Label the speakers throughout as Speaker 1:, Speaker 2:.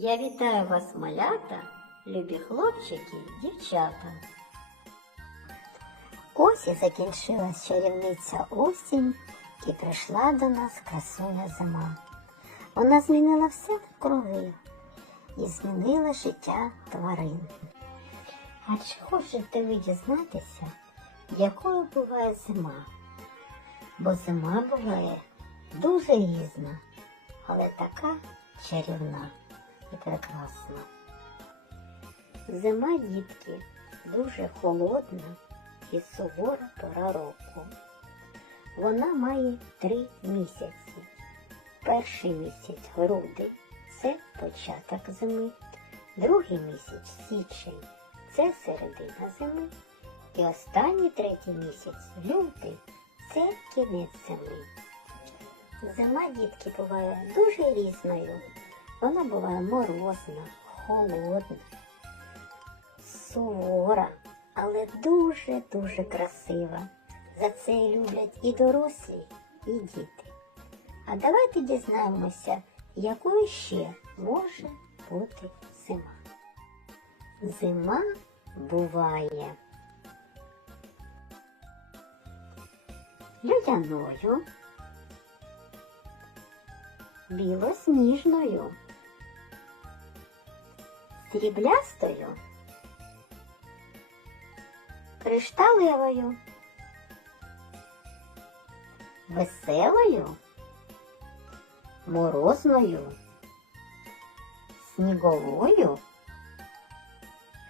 Speaker 1: Я вітаю вас, малята, любі хлопчики, дівчата.
Speaker 2: Ось і закінчилась чарівниця осінь, і прийшла до нас красуня зима. Вона змінила все навкруги і змінила життя тварин. А чи хочете ви дізнатися, якою буває зима? Бо зима буває дуже різна, але така чарівна і прекрасна. Зима, дітки, дуже холодна і сувора пора року. Вона має три місяці. Перший місяць грудень це початок зими, другий місяць січень це середина зими, і останній третій місяць лютий це кінець зими. Зима, дітки, буває дуже різною. Вона буває морозна, холодна, сувора, але дуже-дуже красива. За це люблять і дорослі, і діти. А давайте дізнаємося, якою ще може бути зима. Зима буває льодяною, білосніжною, сріблястою, кришталевою, веселою, морозною, сніговою,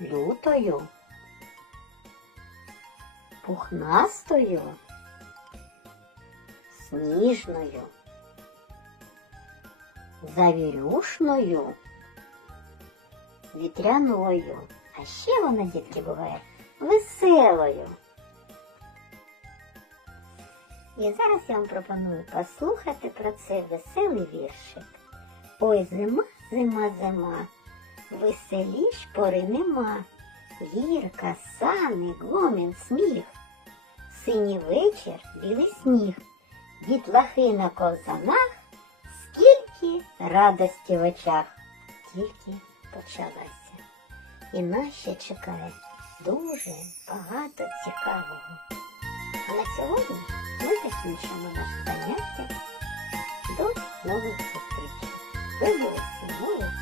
Speaker 2: лютою, пухнастою, сніжною, завірюшною, вітряною. А ще вона, дітки, буває веселою. І зараз я вам пропоную послухати про це веселий віршик. Ой, зима, зима, зима, веселіш пори нема. Гірка, сани, гомін, сміх, синій вечір, білий сніг, дітлахи на ковзанах, скільки радості в очах, тільки почалася. І нас ще чекає дуже багато цікавого. А на сьогодні ми закінчимо наше заняття. До нових зустрічей. Ви були молодці.